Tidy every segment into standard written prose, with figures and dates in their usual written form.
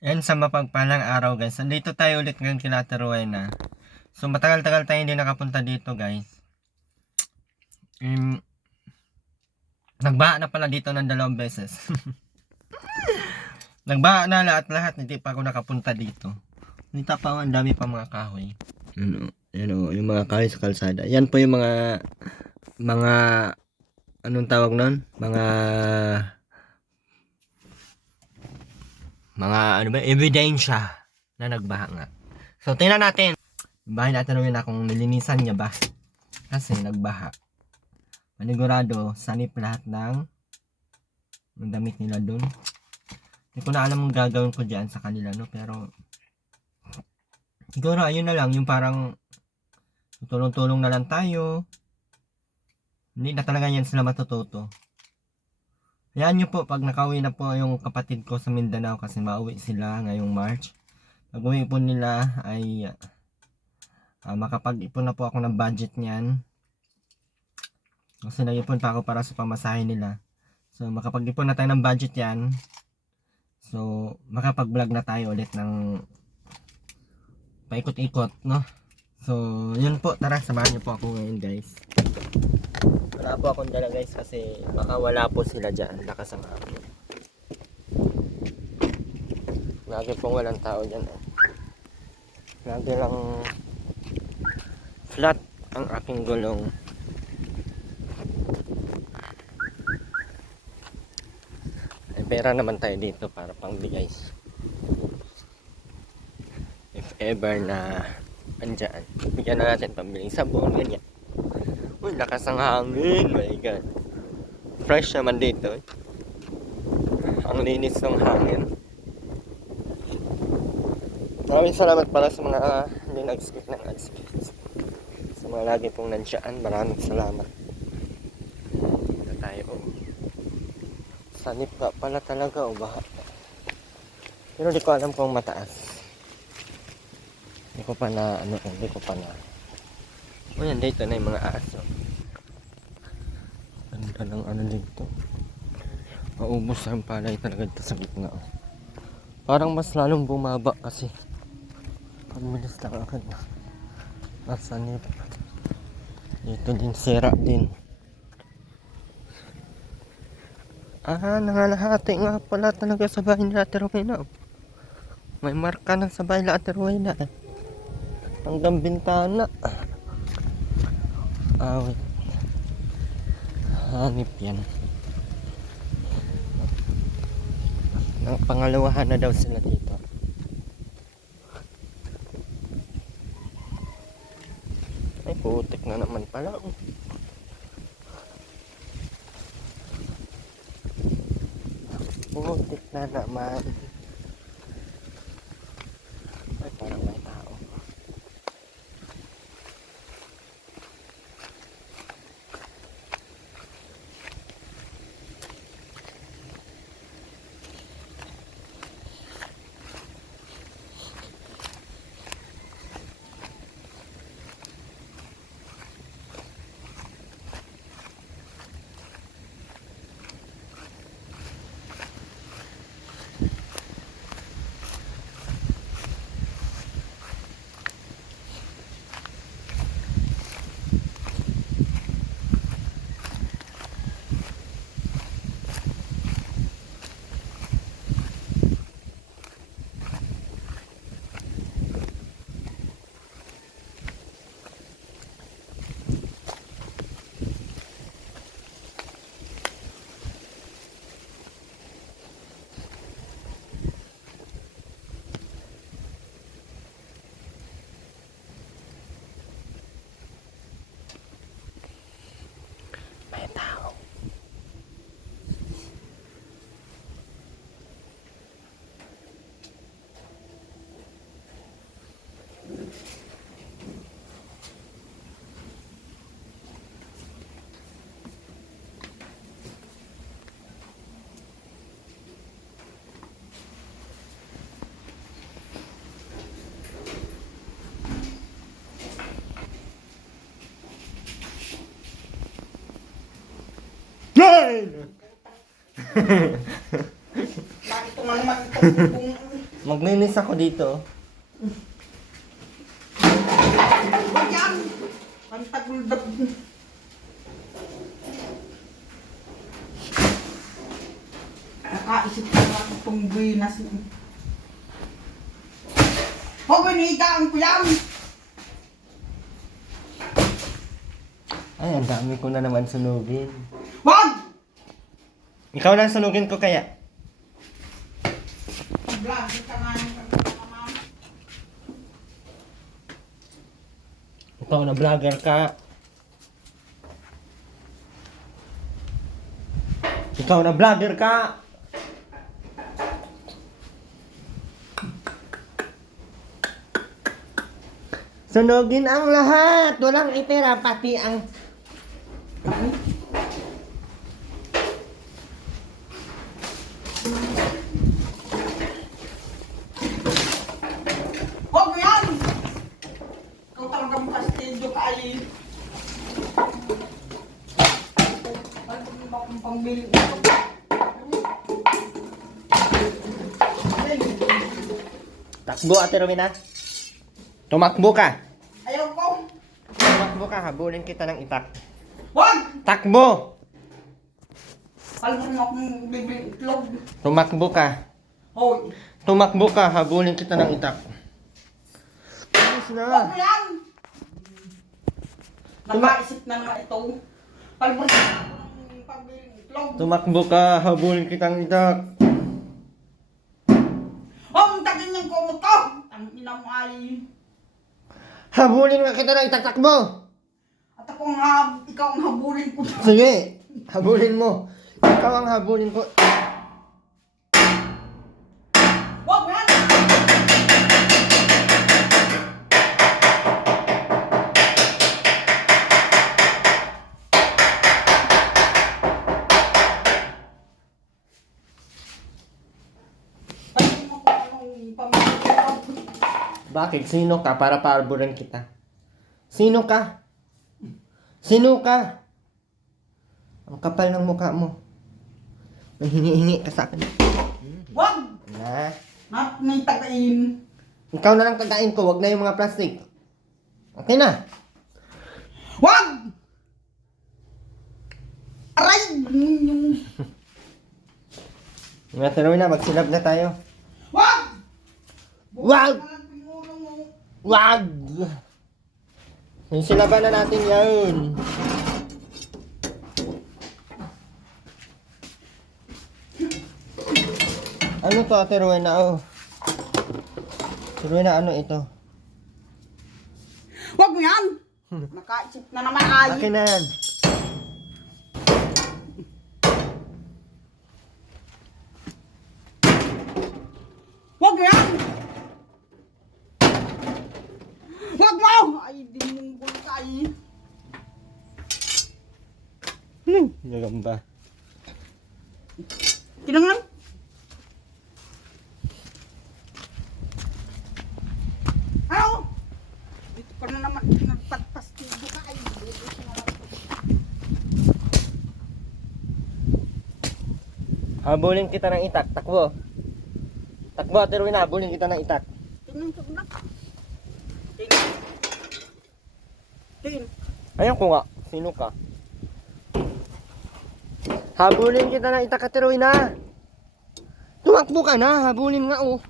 Yan sa mapagpalang araw guys. Nandito tayo ulit ngayon kila Ate Rowena. So matagal-tagal tayo hindi nakapunta dito guys. Nagbaha na pala dito ng 2 beses. Nagbaha na lahat, hindi pa ako nakapunta dito. Dito pa ang dami pa mga kahoy. Yan o, yung mga kahoy sa kalsada. Yan po yung mga anong tawag nun? Mga ano ba, ebidensya na nagbaha nga. So tingnan natin. Bahay natin na kung nilinisan niya ba. Kasi nagbaha. Manigurado, sanip lahat ng damit nila dun. Hindi ko na alam ang gagawin ko dyan sa kanila, no? Pero siguro ayun na lang, yung parang tulong-tulong na lang tayo. Hindi na talaga yan sila matututo. Hayaan nyo po, pag nakauwi na po yung kapatid ko sa Mindanao kasi mauwi sila ngayong March. Pag uwi po nila ay makapag-ipon na po ako ng budget niyan. Kasi nag-ipon pa ako para sa pamasahe nila. So makapag-ipon na tayo ng budget yan. So makapag-vlog na tayo ulit ng paikot-ikot, no? So yun po, tara samahan niyo po ako ngayon guys. Wala po akong dala guys kasi baka wala po sila dyan, nakasama ako. Lagi pong walang tao dyan eh. Lagi lang flat ang aking gulong. May pera naman tayo dito para pangbigay. If ever na andyan, bigyan na natin pambiling sabon, ganyan. Uy, lakas ang hangin, my god. Fresh naman dito eh. Ang linis ng hangin. Maraming salamat para sa mga hindi nag-skip ng ads. Sa mga lagi pong nansyaan, maraming salamat. Dito tayo. Sanip ka pala talaga o baha. Pero di ko alam kung mataas. Hindi ko pa na. O yan, dito na yung mga aso. Ganda ng ano dito. Maubos ang palay talaga dito sa gitna. Parang mas lalong bumaba kasi. Pagbilis lang agad. Nasanip. Dito din, sira din. Nangalahati nga pala talaga sa bahay ni Ate Rowena. May marka na sa bahay ni Ate Rowena. Hanggang bintana. Wait. Hanip yan. Pangalawahan na daw sila dito. Ay, putik na naman pala. Putik na naman. Ay, parang may tao. May tao. Bakit ito nga naman itong Maglinis ako dito. Huwag yan! Pantaguldag. Nakaisip ko lang itong buwinas. Huwag binihigaan ko yan! Ay, ang dami ko na naman sunugin. Huwag! Ikaw lang sunugin ko kaya. Vlog, ito nga yung naman. Ikaw na vlogger ka. Ikaw na vlogger ka. Sunugin ang lahat. Walang itira pati ang... Huwag mo yan! Ikaw talagang kastilyo ka ay. Ano ba kung pambili ito? Takbo, Ate Romina. Tumakbo ka. Ayaw ko! Tumakbo ka. Habulin kita ng itak. Huwag! Takbo! Alam mo akong bibili itlog. Tumakbo ka. Hoy! Tumakbo ka. Habulin kita ng itak. Alis Huwag na. mo yan! Nakaisip na naman ito. Palbos na ako ng pambiling itlog. Tumakbo ka. Habulin kitang itak. Ang tagin niyang kumot ko! Ang ina mo ay... Habulin nga kita ng itak. Takbo! At ako ikaw ang habulin ko. Sige. Habulin mo. Ikaw ang habulin ko. Huwag mo yan! Pwede mo kung anong pambiling itlog. Bakit? Sino ka para paarburan kita? Sino ka? Sino ka? Ang kapal ng mukha mo. Nanghingi-hingi ka sa akin. Huwag! Na. May tagain. Ikaw na lang tagain ko. Wag na yung mga plastic. Okay na. Huwag! Aray! Yung... Mga taroy na. Magsilab na tayo. Huwag! Wag! Bukas na lang yung ulo mo. Wag! Silaban na natin yun. Ano to, Ate Rowena? Oh. Ate Rowena, ano ito? Huwag mo yan! Nakaisip na naman ay. Akin na yan. Huwag mo yan! Huwag mo! Ay, di mong bulkay. Nagamba. Tinangan. Ano? Dito ka na naman nagpatpas ng bulkay. Habulin kita ng itak. Takbo. Takbo, Ate Rowena. Habulin kita ng itak. Tingnan ko na. Tingnan. Tingnan. Ayun ko nga. Sino ka? Habulin kita ng itak, Ate Rowena. Tumakbo ka na. Habulin nga, oh.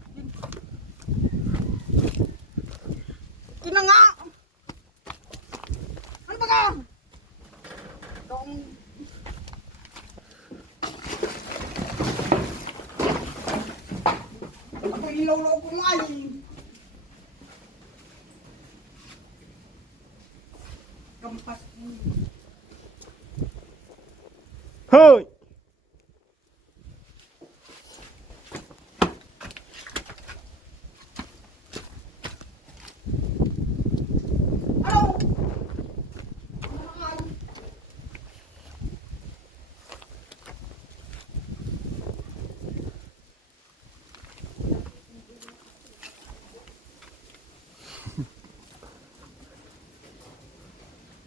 Tingnan nga! Ano ba ka? Itong... Ako iloloko mo ay. Kampas mo. Hoy!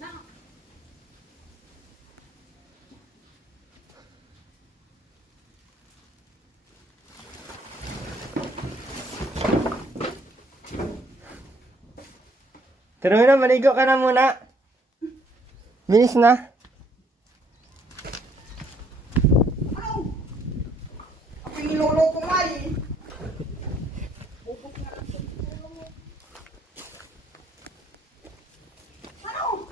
Ano? Pero na, maligo ka na muna. Bilis na. Ano? Ako yung niloloko mo ay. Bubot nga lang sa ulo mo. Ano?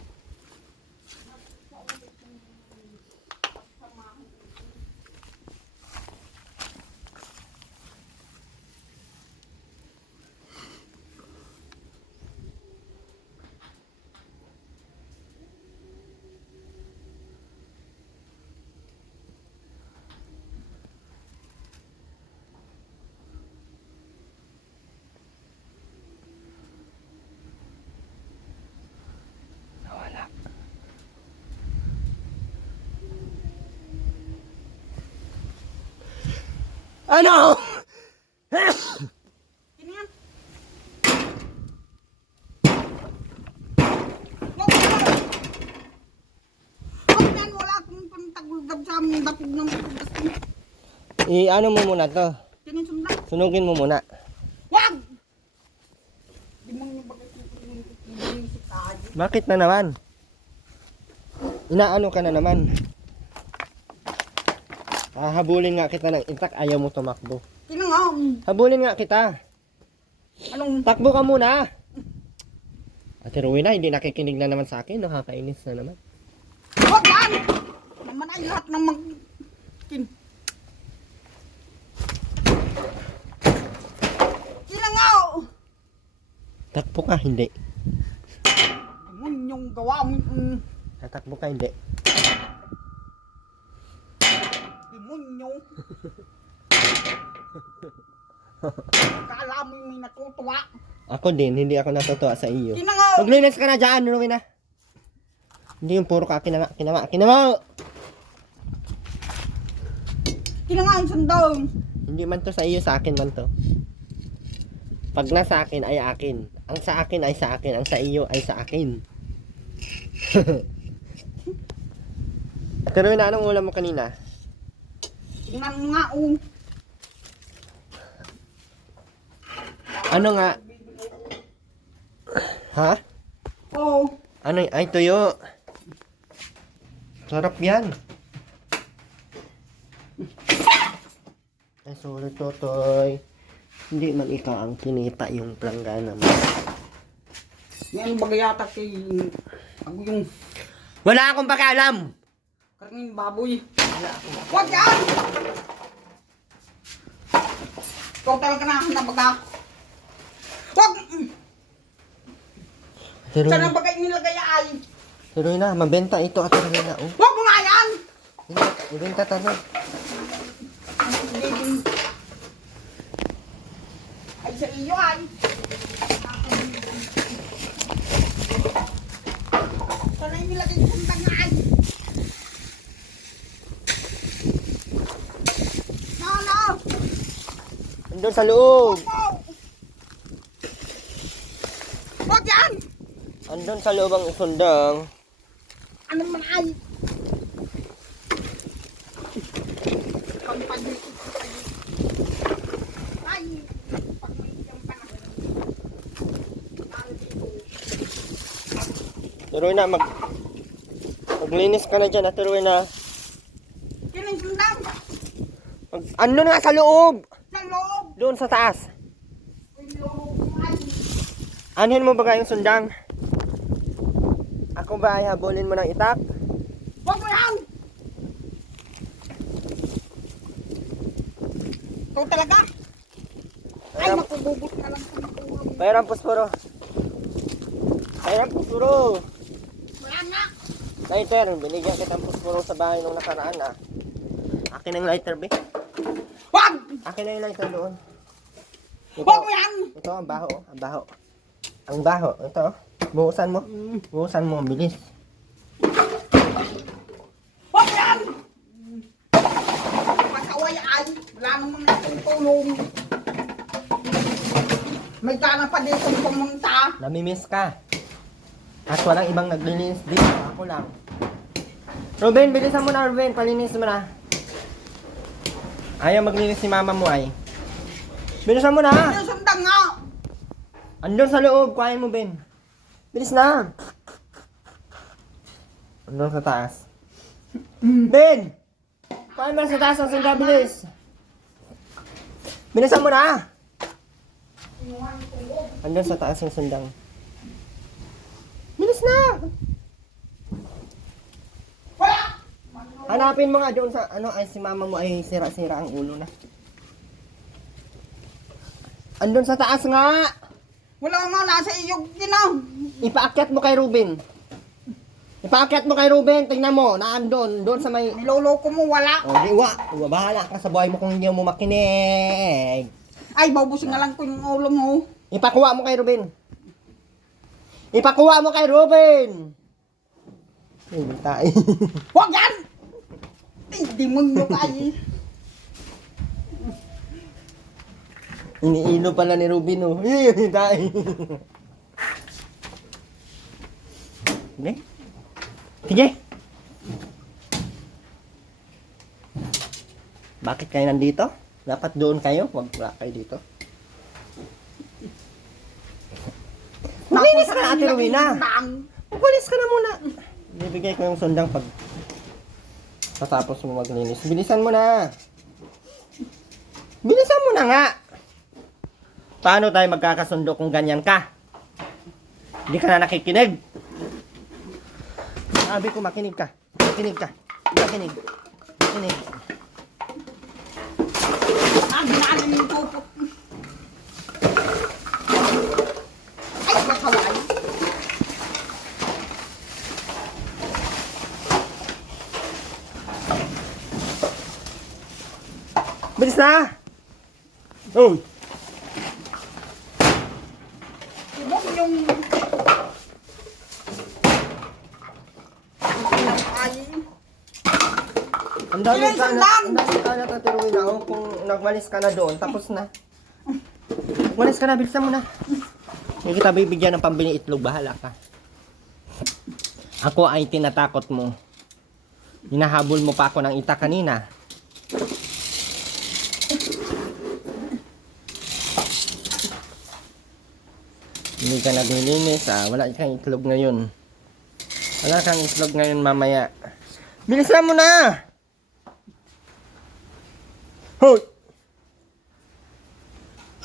Nawala. Ano? Sino yan? Wag yan, wala akong pantagulgab sa aming batid ng pagkas. Ano mo muna to? Sinusundan. Sunugin mo muna. Wag! Di mo nyo bakit yung tayo. Bakit na naman? Inaano ka na naman? Habulin nga kita ng intak, ayaw mo tumakbo. Sino nga? Habulin nga kita. Anong? Takbo ka muna. Ate Rowena, hindi nakikinig na naman sa akin. Nakakainis na naman. Wag yan! Naman ay lahat ng Sino nga? Takbo ka, hindi. Yung gawa mo. Tatakbo ka, hindi. Demonyo. Kala mo yung may natutuwa. Ako din, hindi ako natutuwa sa iyo. Sino nga? Maglinis ka na dyan, Rowena. Hindi yung puro ka, kinama. Sino nga yung sundong? Hindi man to sa iyo, sa akin man to. Pag na sa akin ay akin. Ang sa akin ay sa akin. Ang sa iyo ay sa akin. Pero na anong ulam mo kanina? Tingnan mo nga Ano nga? Ha? Oh. Ano ay tuyo? Sarap yan. Ay sorry Totoy. Hindi man ikaw ang kinita yung planggana mo. Yan bagayata kay ako yung Wala akong pakialam! karning baboy. Wag yan! Ikaw talaga na baga. Wag! Pero, Saan ang bagay nilagay ay? pero na, mabenta ito at na. Oh. Wag mo nga yan! Hindi, ibenta tayo. Ay sa iyo ay. Saan ay nilagay kong tangay? No! Andun sa loob. Wag yan! Andun sa loob ang sundang. Ano man ay? Pampaglikit. Ay! Paglikit pa na. Tuloy na, maglinis ka na dyan, at tuloy na. Yan ang sundang! Andun nga sa loob! Sa loob! Doon sa taas. Ay, loob ay! Anuhin mo ba yung sundang? Ako ba ay habulin mo ng itak? Wag mo yan! Ikaw talaga? Ay, makububot na lang sa makulong. Mayroong puspuro. Mayroong puspuro. Wala nga! Lighter, binigyan kitang puspuro sa bahay nung nakaraan ah. Akin ang lighter, be. Wag! Akin na yung lighter doon. Wag mo yan! Ito, ang baho, oh. Ang baho. Ang baho, ito. Oh. Buhusan mo. Buhusan mo, bilis. Wag mo yan! Pasaway ay! Wala namang natutulong. May gana pa dito pumunta. Namimiss ka. At walang ibang naglilinis dito. Ako lang. Ruben, bilisan mo na, Ruben. Palinis mo na. Ayaw maglinis si mama mo ay. Bilisan mo na. Yung sundang nga! Andun sa loob. Kuhain mo, Ben. Bilis na! Andun sa taas. Ben! Paano ba sa taas ang sunda? Bilis! Bilisan mo na! Andun sa taas yung sundang. Bilis na! Wala! Hanapin mo nga doon sa ano ay si mama mo ay sira-sira ang ulo na. Andun sa taas nga! Wala nga, nasa iyo ginaw. Ipaakyat mo kay Ruben. Ipaakyat mo kay Ruben. Tingnan mo, naandun. Doon sa may... Niloloko mo, wala. O, di wa. Bahala ka sa buhay mo kung hindi mo makinig. Ay, babusin na lang ko yung ulo mo. Ipakuha mo kay Ruben. Ipakuha mo kay Ruben. Hindi tayo. Huwag yan! Hindi mo nyo kaya. Iniilo pala ni Ruben, oh. Hindi tayo. Hindi? Sige. Bakit kayo nandito? Dapat doon kayo. Huwag wala kayo dito. Maglinis ka na, Ate Rowena. Magwalis ka na muna. Bibigay ko yung sundang pag tatapos mo maglinis. Bilisan mo na. Bilisan mo na nga. Paano tayo magkakasundo kung ganyan ka? Hindi ka na nakikinig. Sabi ko makinig ka. Makinig ka. Makinig. Makinig. Ah, ginaanin yung pupot. Ay, makaway. Bilis na! Oh! Huwag yung... Ay, Ang dami Ilan ka na, sandang? ang dami ka na tatiruin na. Oh, kung nagwalis ka na doon, tapos na. Walis ka na, bilisan mo na. Hindi kita bibigyan ng pambili itlog, bahala ka. Ako ay tinatakot mo. Hinahabol mo pa ako ng ita kanina. Hindi ka naglilinis, wala kang itlog ngayon. Wala kang itlog ngayon mamaya. Bilisan mo na! Hoy!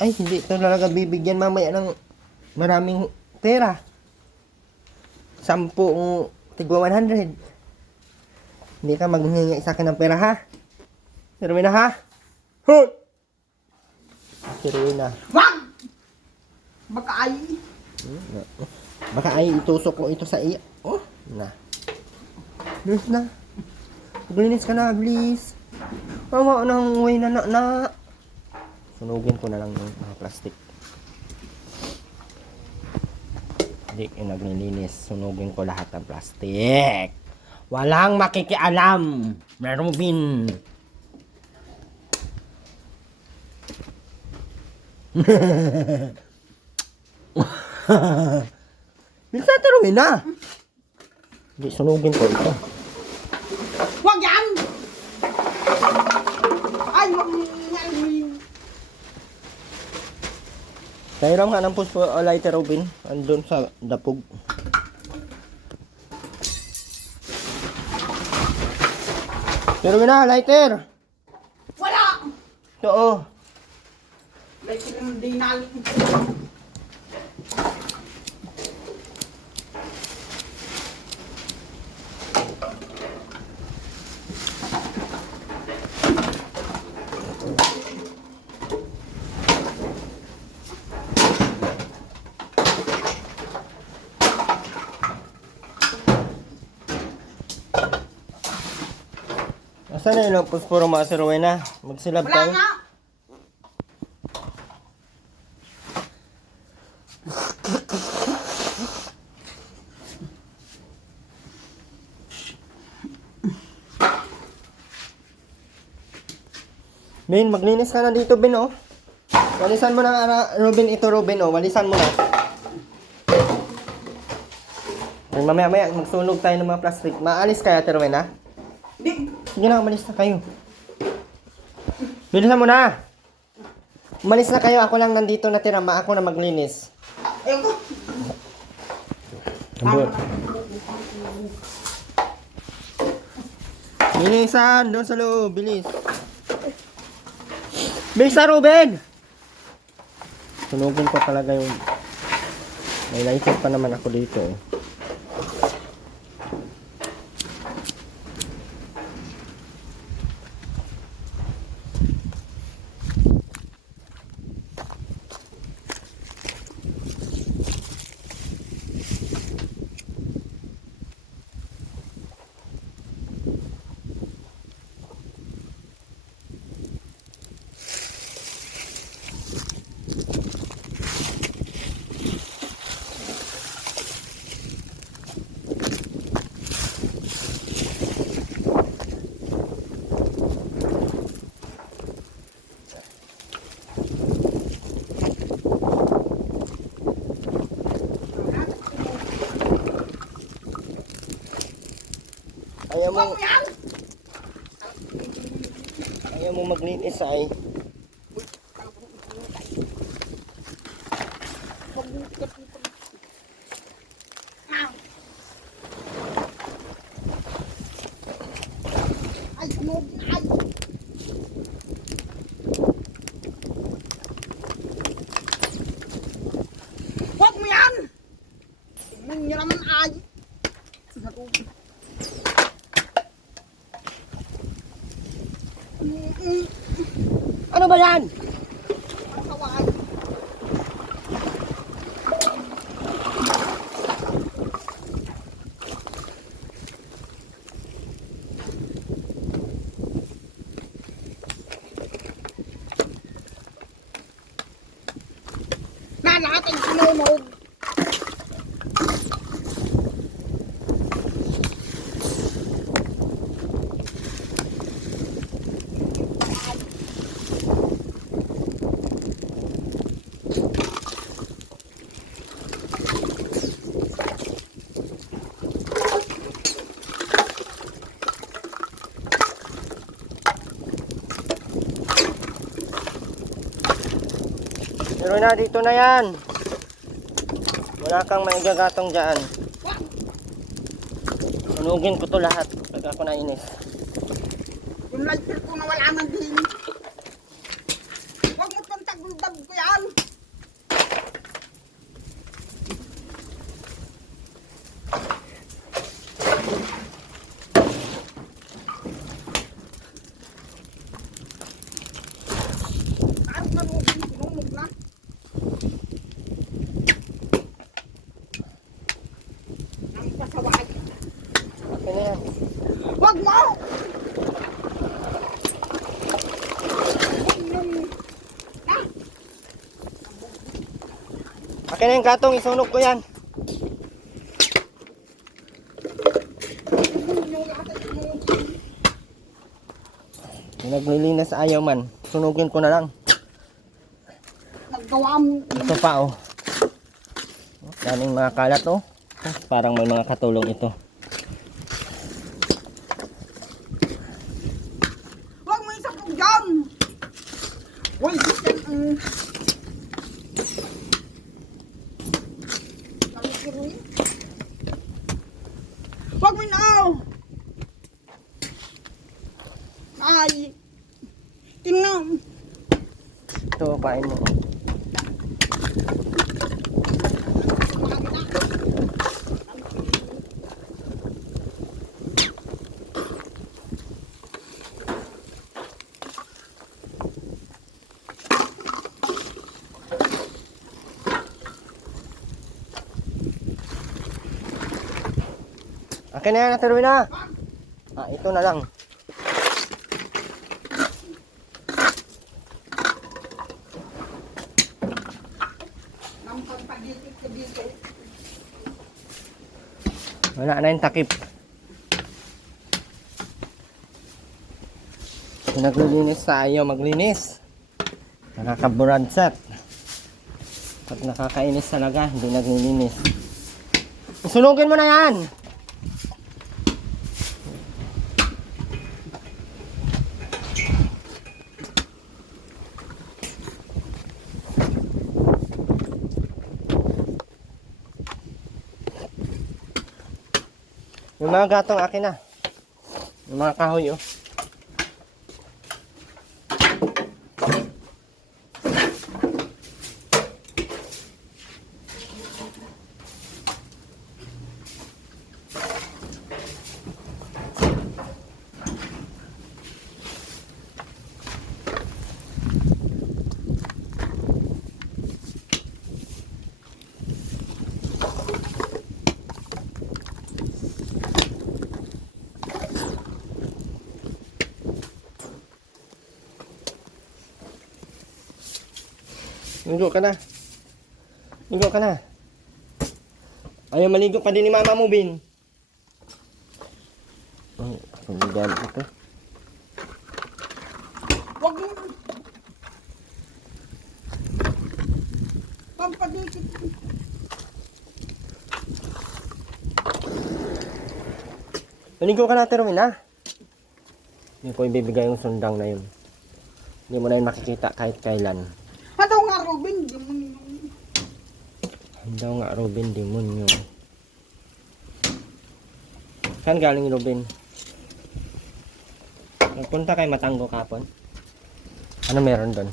Ay, hindi ito talaga bibigyan mamaya ng maraming pera. 10 tigwa 100. Hindi ka maghingi sa akin ng pera, ha? Pero na, ha? Hoy! Pero na. wag! Baka ay... Baka ay itusok ko ito sa iya. Oh, na. Bilis na. Maglinis ka na, please. Awa ng way na. Sunugin ko na lang yung mga plastic. Hindi yung naglilinis. Sunugin ko lahat ng plastic. Walang makikialam. Merubin. Bisa taruhin na. Hindi, sunugin ko ito. Huwag yan! Ay, wag yan. Kairam nga ng puso lighter, Robin. Andun sa dapog. Pero na, lighter. Wala! Ito, oh. Like, hindi na... Asan na yung puspuro mga si Rowena? Magsilab Wala tayo. nga! Ben, maglinis ka na dito, Ben, oh. Walisan mo na, Robin, ito, Robin, oh. Walisan mo na. Mamaya, magsunog tayo ng mga plastic. Maalis kaya, Ate Rowena? Di, Sige na, umalis na kayo. Bilisan mo na. Umalis na kayo, ako lang nandito natira. Ako na maglinis. ayoko. Ambot. Bilisan, doon sa loob, bilis. Bilis na, Ruben! Sunugin ko talaga yung... May lighter pa naman ako dito eh. Ayaw mo maglinis ay. Ay, sunog na, ay. Huwag mo yan! Tignan niyo naman, ay. Sunog. Ano ba yan? Kaway. Na lahat ay sinunog. Pero na, dito na yan. Wala kang maigagatong dyan. Sunugin ko to lahat pag ako nainis. Yung lighter ko na wala man din. Huwag mo pang taguldag ko yan. Parang nanugin, sinunog na. Ang pasaway. Okay na yan. Huwag mo! Akin na yung gatong, isunog ko yan. Naglilinis ayaw man. Sunugin ko na lang. Naggawa mo. Ito pa oh. Daming mga kalat oh. Parang may mga katulong ito. Huwag mo isapog dyan! Uy, dyan ang... Huwag mo na! Ay! Tingnan! Ito, kain mo. Akin na yan, natuloy na. Ah, ito na lang. Wala na yung takip. Kung naglilinis tayo, maglinis. Nakakaburadset. Pag nakakainis talaga, hindi naglilinis. Sunugin mo na yan! Yung mga gatong akin na. Yung mga kahoy, oh. Ligo ka na. Ligo ka na. Ayaw maligo pa din ni mama mo, Bin. Ay, pagbigal ito. Wag mo. Pampadikit. Maligo ka na, Terwin, ha? Hindi ko ibibigay yung sundang na yun. Hindi mo na yun makikita kahit kailan. Ano nga, Robin? Di mo nyo. Daw nga, Robin, demonyo. Saan galing, Robin? Nagpunta kay Matango kapon. Ano meron doon?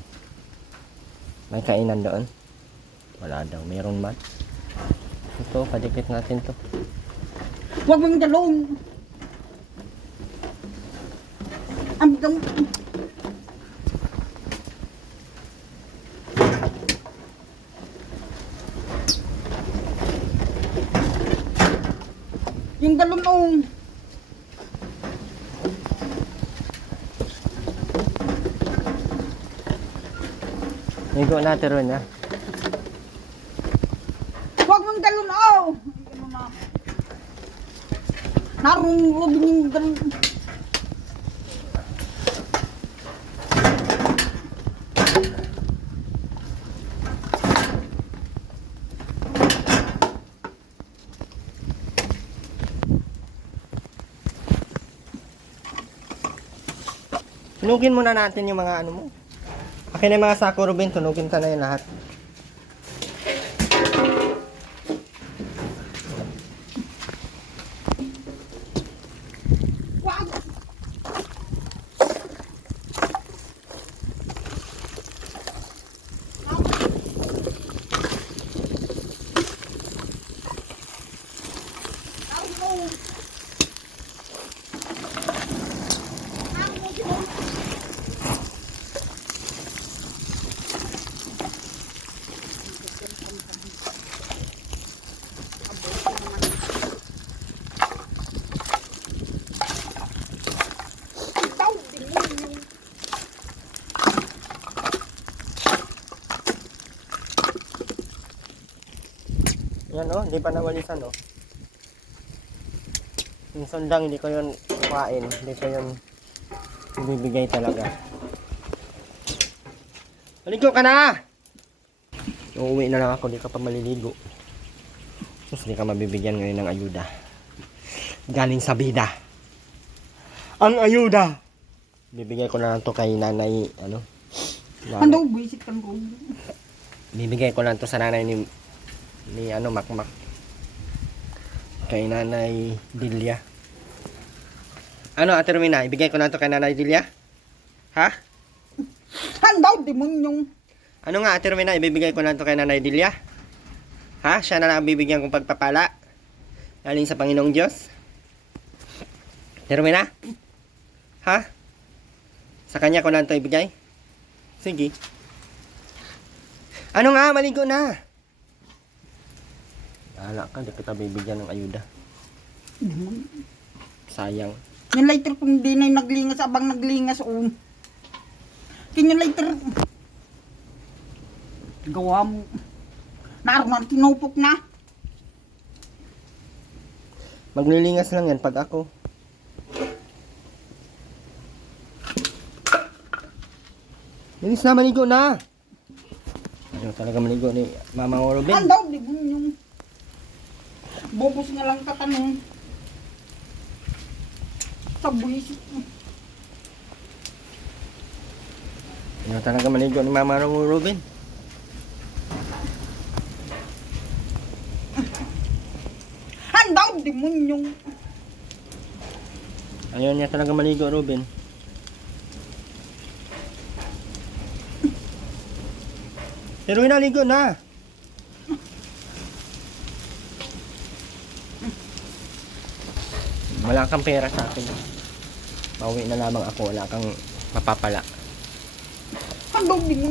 May kainan doon? Wala daw, meron man. Ito, padikit natin to. Wag mong dalawang. Ang dam. Yung dalawang. Ligo natin ron, ha? Wag mong dalawang. Ano na. Narong Robin yung dalawang. Tunugin muna natin yung mga ano mo. Akin na yung mga sako, Robin. Tunugin ka na yung lahat. Wag. Yan, oh. Hindi pa nawalisan, oh. Yung sundang, hindi ko yun kuhain. Hindi ko yun ibibigay talaga. Maligo ka na! Uuwi na lang ako. Hindi ka pa maliligo. Sus, hindi ka mabibigyan ngayon ng ayuda. Galing sa bida. Ang ayuda! Bibigay ko na lang to kay nanay, ano? Ano, visit kang Robin. Bibigay ko lang to sa nanay ni ano, Makmak. Kay nanay Dilia. Ano, Ate Romina? Ibigay ko lang to kay nanay Dilia? Ha? Handaw, demonyong. Ano nga, Ate Romina? Ibibigay ko lang to kay nanay Dilia? Ha? Siya na lang ang bibigyan kong pagpapala? Galing sa Panginoong Diyos? Ate Romina? Ha? Sa kanya ko lang to ibigay? Sige. Ano nga? Maligo na! Hala ka, di kita bibigyan ng ayuda. Demon. Sayang. Yung lighter kung di na yung naglingas, abang naglingas, oh. Yung lighter. Gawa mo. Naroon na, tinupok na. Maglilingas lang yan pag ako. Bilis na, maligo na! Ayaw talaga maligo ni Mama Robin. Handaw, demonyong. Bobos na lang katanong. Sa buwisit. Ayaw talaga maligo ni Mama Robin. Handaw, demonyong. Ayaw niya talaga maligo, Ruben. Pero naligo na. Wala kang pera sa akin. Pauwi na lamang ako. Wala kang mapapala. Hanggang di mo